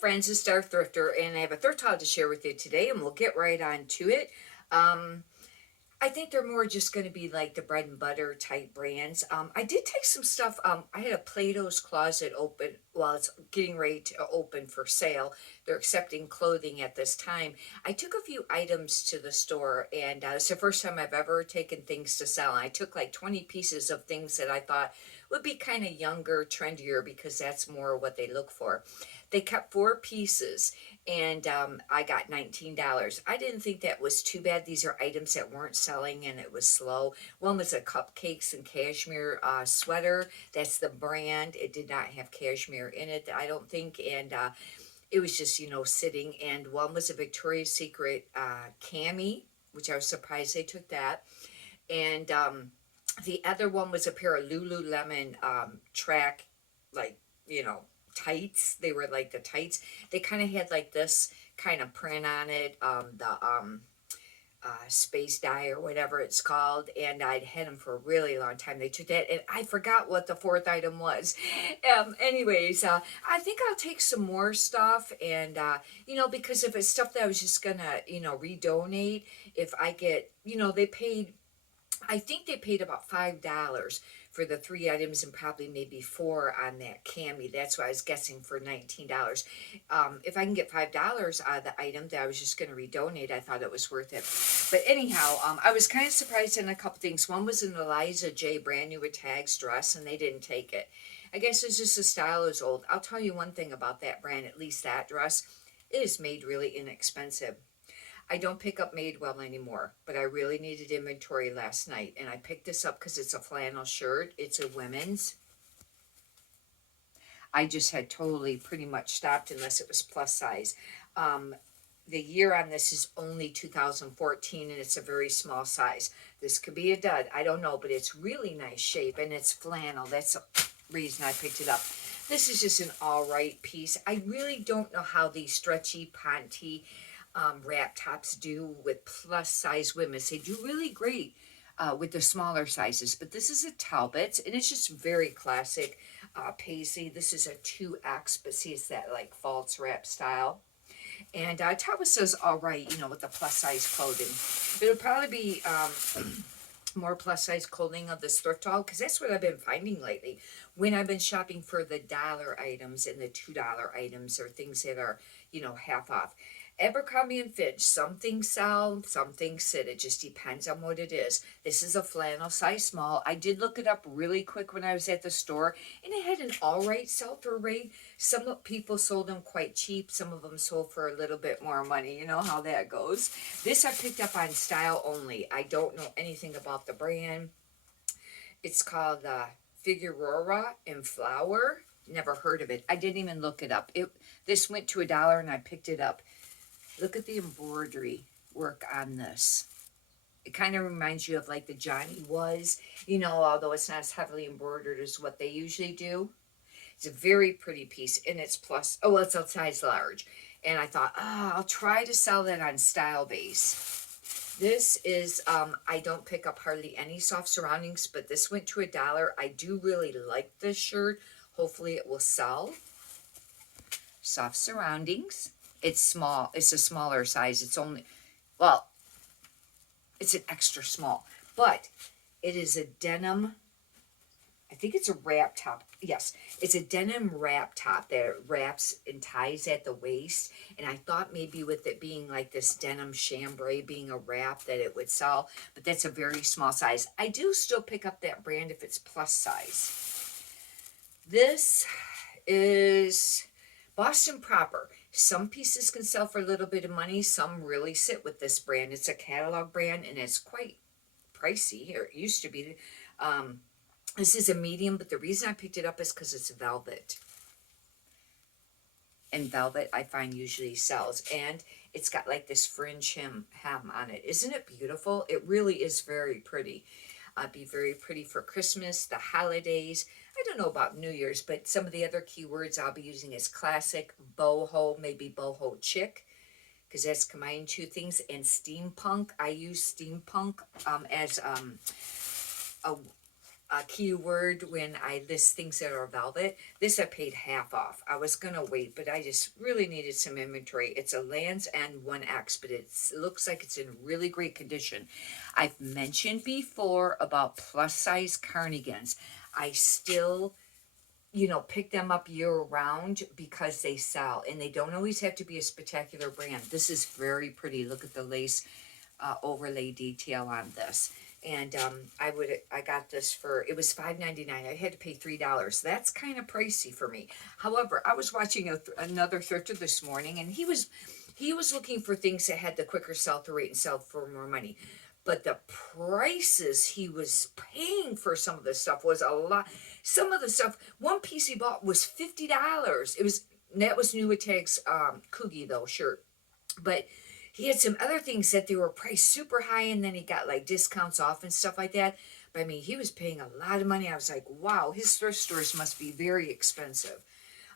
friends, it's Star Thrifter, and I have a thrift haul to share with you today, and we'll get right on to it. Um, I think they're more just going to be like the bread and butter type brands. I did take some stuff. I had a Plato's Closet open. Well, it's getting ready to open for sale. They're accepting clothing at this time. I took a few items to the store, and it's the first time I've ever taken things to sell. And I took like 20 pieces of things that I thought would be kind of younger, trendier, because that's more what they look for. They kept 4 pieces, and I got $19. I didn't think that was too bad. These are items that weren't selling, and it was slow. One was a cupcakes and cashmere sweater. That's the brand. It did not have cashmere in it, I don't think, and it was just, sitting. And one was a Victoria's Secret cami, which I was surprised they took that. And the other one was a pair of Lululemon track, like, tights. They were like the tights. They kind of had like this kind of print on it, space dye or whatever it's called, and I'd had them for a really long time. They took that, and I forgot what the fourth item was. Anyways, I think I'll take some more stuff, and because if it's stuff that I was just gonna, redonate, if I get, they paid. I think they paid about $5 for the 3 items and probably maybe four on that cami. That's why I was guessing for $19. If I can get $5 out of the item that I was just going to redonate, I thought it was worth it. But anyhow, I was kind of surprised in a couple things. One was an Eliza J brand new with tags dress, and they didn't take it. I guess it's just the style is old. I'll tell you one thing about that brand, at least that dress. It is made really inexpensive. I don't pick up Madewell anymore, but I really needed inventory last night, and I picked this up because it's a flannel shirt. It's a women's. I just had totally pretty much stopped unless it was plus size. The year on this is only 2014, and it's a very small size. This could be a dud. I don't know, but it's really nice shape, and it's flannel. That's the reason I picked it up. This is just an all right piece. I really don't know how these stretchy panty wrap tops do with plus size women. They do really great with the smaller sizes, but this is a Talbot, and it's just very classic paisley. This is a 2X, but see, it's that like false wrap style. And Talbot says all right, with the plus size clothing. It'll probably be more plus size clothing of this thrift haul, because that's what I've been finding lately when I've been shopping for the dollar items and the $2 items, or things that are half off. Abercrombie and Fitch, some things sell, some things sit. It just depends on what it is. This is a flannel size small. I did look it up really quick when I was at the store, and it had an all right sell-through rate. Some people sold them quite cheap. Some of them sold for a little bit more money. You know how that goes. This I picked up on style only. I don't know anything about the brand. It's called Figueroa in Flower. Never heard of it. I didn't even look it up. This went to $1, and I picked it up. Look at the embroidery work on this. It kind of reminds you of like the Johnny Was, although it's not as heavily embroidered as what they usually do. It's a very pretty piece, and it's it's a size large. And I thought, I'll try to sell that on Style Base. This is, I don't pick up hardly any soft surroundings, but this went to $1. I do really like this shirt. Hopefully it will sell. Soft surroundings. It's small. It's a smaller size. It's only, it's an extra small. But it is a denim, I think it's a wrap top. Yes, it's a denim wrap top that wraps and ties at the waist. And I thought maybe with it being like this denim chambray being a wrap that it would sell. But that's a very small size. I do still pick up that brand if it's plus size. This is Boston Proper. Some pieces can sell for a little bit of money. Some really sit with this brand. It's a catalog brand, and it's quite pricey, or it used to be. This is a medium, but the reason I picked it up is because it's velvet. And velvet, I find, usually sells. And it's got like this fringe hem on it. Isn't it beautiful? It really is very pretty. Be very pretty for Christmas, the holidays. I don't know about New Year's, but some of the other keywords I'll be using is classic, boho, maybe boho chic, because that's combining two things, and steampunk. I use steampunk as a keyword when I list things that are velvet. This I paid half off. I was gonna wait, but I just really needed some inventory. It's a Lands End 1X, but it looks like it's in really great condition. I've mentioned before about plus size cardigans. I still, you know, pick them up year round because they sell, and they don't always have to be a spectacular brand. This is very pretty. Look at the lace overlay detail on this. And I got this for, it was $5.99. I had to pay $3. That's kind of pricey for me. However, I was watching another thrifter this morning, and he was looking for things that had the quicker sell-through rate and sell for more money. But the prices he was paying for some of this stuff was a lot. Some of the stuff, one piece he bought was $50. That was New Tags Coogie though shirt, but he had some other things that they were priced super high, and then he got like discounts off and stuff like that. But I mean, he was paying a lot of money. I was like, wow, his thrift stores must be very expensive.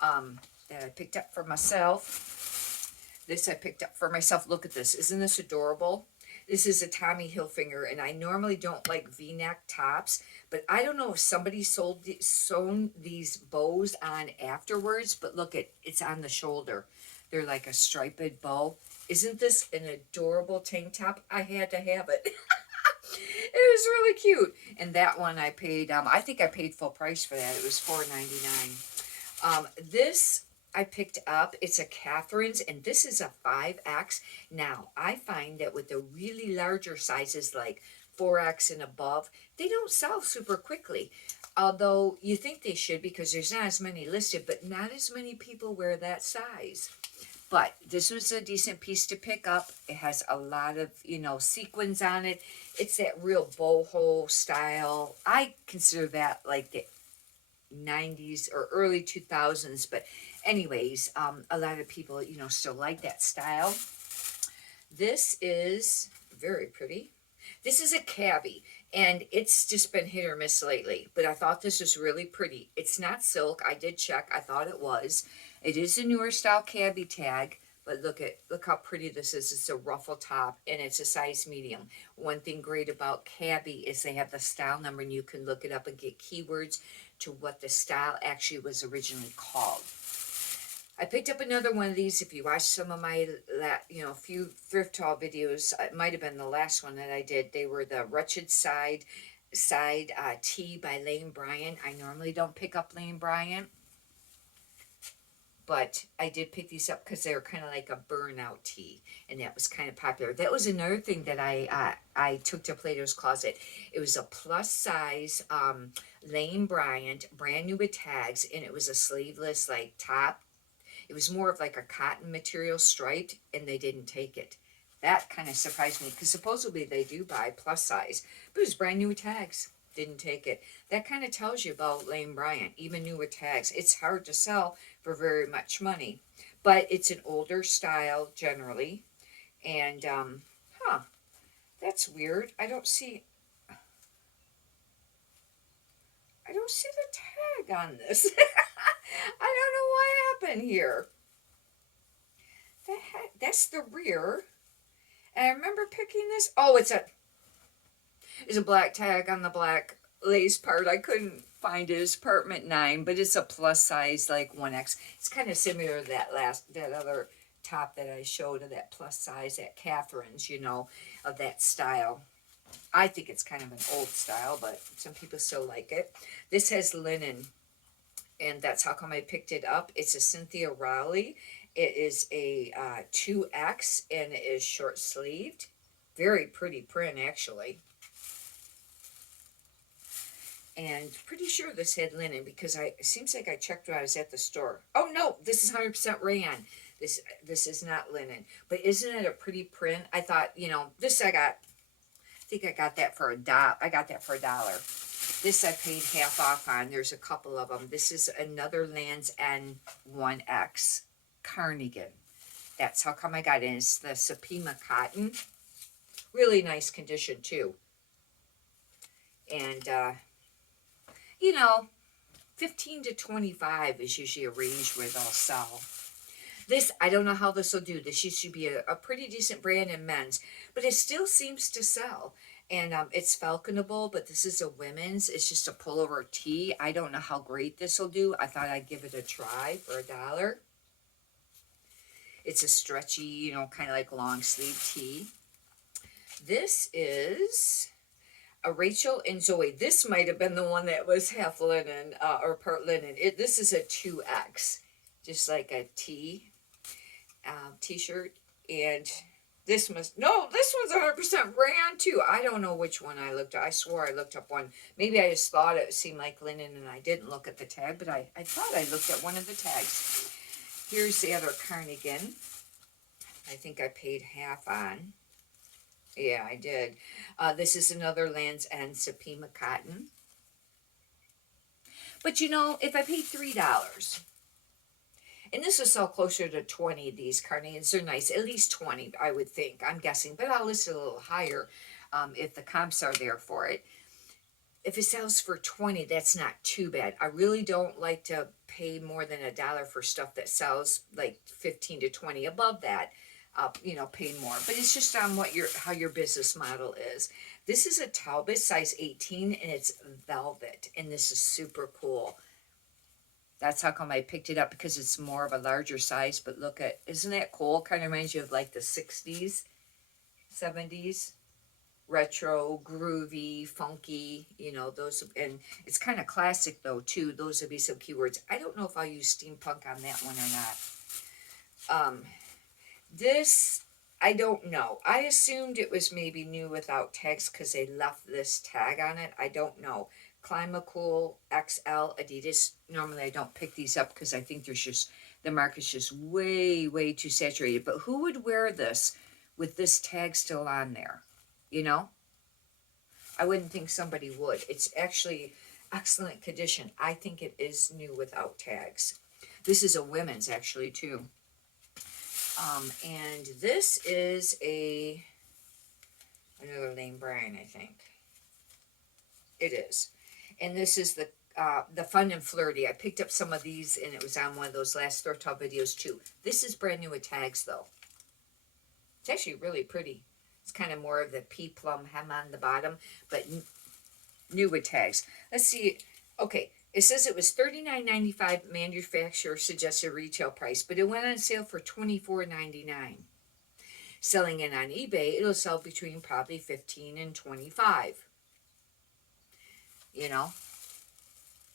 That I picked up for myself. This I picked up for myself. Look at this. Isn't this adorable? This is a Tommy Hilfiger, and I normally don't like V-neck tops, but I don't know if somebody sewn these bows on afterwards, but look, it's on the shoulder. They're like a striped bow. Isn't this an adorable tank top? I had to have it. It was really cute. And that one I paid, I think I paid full price for that. It was $4.99. This I picked up. It's a Catherine's, and this is a 5X. Now, I find that with the really larger sizes, like 4X and above, they don't sell super quickly. Although you think they should, because there's not as many listed, but not as many people wear that size. But this was a decent piece to pick up. It has a lot of, you know, sequins on it. It's that real boho style. I consider that like the 90s or early 2000s. But anyways, a lot of people, you know, still like that style. This is very pretty. This is a cabbie, and it's just been hit or miss lately. But I thought this was really pretty. It's not silk. I did check. I thought it was. It is a newer style cabbie tag, but look how pretty this is. It's a ruffle top, and it's a size medium. One thing great about cabbie is they have the style number, and you can look it up and get keywords to what the style actually was originally called. I picked up another one of these. If you watch some of my, few thrift haul videos, it might have been the last one that I did. They were the Wretched Side Tee by Lane Bryant. I normally don't pick up Lane Bryant, but I did pick these up because they were kind of like a burnout tee, and that was kind of popular. That was another thing that I took to Plato's Closet. It was a plus size Lane Bryant, brand new with tags, and it was a sleeveless like top. It was more of like a cotton material striped, and they didn't take it. That kind of surprised me, because supposedly they do buy plus size, but it was brand new with tags. Didn't take it. That kind of tells you about Lane Bryant, even new with tags. It's hard to sell for very much money, but it's an older style generally. And that's weird. I don't see the tag on this. I don't know what happened here. That's the rear. And I remember picking this. Oh, it's a black tag on the black lace part. I couldn't find it. It's apartment 9, but it's a plus size like 1X. It's kind of similar to that other top that I showed of that plus size at Catherine's, you know, of that style. I think it's kind of an old style, but some people still like it. This has linen, and that's how come I picked it up. It's a Cynthia Rowley. It is a 2X, and it is short sleeved. Very pretty print, actually. And pretty sure this had linen, because it seems like I checked when I was at the store. Oh no, this is 100% rayon. This is not linen. But isn't it a pretty print? I thought, you know, this I think I got that for $1. I got that for $1. This I paid half off on. There's a couple of them. This is another Lands End 1X cardigan. That's how come I got it. It's the Supima cotton. Really nice condition too. And, you know, 15 to 25 is usually a range where they'll sell. This, I don't know how this will do. This used to be a pretty decent brand in men's, but it still seems to sell. And it's falconable, but this is a women's. It's just a pullover tee. I don't know how great this will do. I thought I'd give it a try for $1. It's a stretchy, you know, kind of like long sleeve tee. This is a Rachel and Zoe. This might have been the one that was half linen or part linen. This is a 2X, just like a t-shirt. And this must, no, this one's 100% rayon too. I don't know which one I looked at. I swore I looked up one. Maybe I just thought it seemed like linen and I didn't look at the tag, but I thought I looked at one of the tags. Here's the other cardigan. I think I paid half on. Yeah, I did. This is another Land's End Supima cotton. But you know, if I paid $3, and this will sell closer to 20 of these cardigans, they're nice, at least 20, I would think, I'm guessing, but I'll list it a little higher if the comps are there for it. If it sells for 20, that's not too bad. I really don't like to pay more than $1 for stuff that sells like 15 to 20. Above that, you know, pay more. But it's just on what how your business model is. This is a Talbot size 18, and it's velvet, and this is super cool. That's how come I picked it up, because it's more of a larger size. But look at, isn't that cool? Kind of reminds you of like the 60s, 70s. Retro, groovy, funky, you know, those, and it's kind of classic though too. Those would be some keywords. I don't know if I'll use steampunk on that one or not. This, I don't know. I assumed it was maybe new without tags because they left this tag on it. I don't know. Climacool XL Adidas. Normally I don't pick these up because I think there's just, the market's just way, way too saturated. But who would wear this with this tag still on there? You know, I wouldn't think somebody would. It's actually excellent condition. I think it is new without tags. This is a women's actually too. And this is another name brand, I think. It is. And this is the Fun and Flirty. I picked up some of these and it was on one of those last Thrift Haul videos too. This is brand new with tags though. It's actually really pretty. It's kind of more of the pea plum hem on the bottom, but new with tags. Let's see. Okay, it says it was $39.95 manufacturer suggested retail price, but it went on sale for $24.99. Selling it on eBay, it'll sell between probably $15 and $25. You know,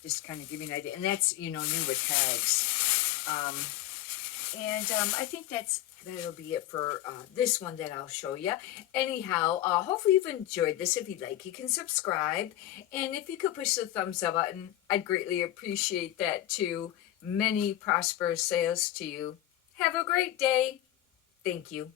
just kind of give you an idea. And that's, you know, new with tags. I think that'll be it for this one that I'll show you. Anyhow, hopefully you've enjoyed this. If you'd like, you can subscribe. And if you could push the thumbs up button, I'd greatly appreciate that too. Many prosperous sales to you. Have a great day. Thank you.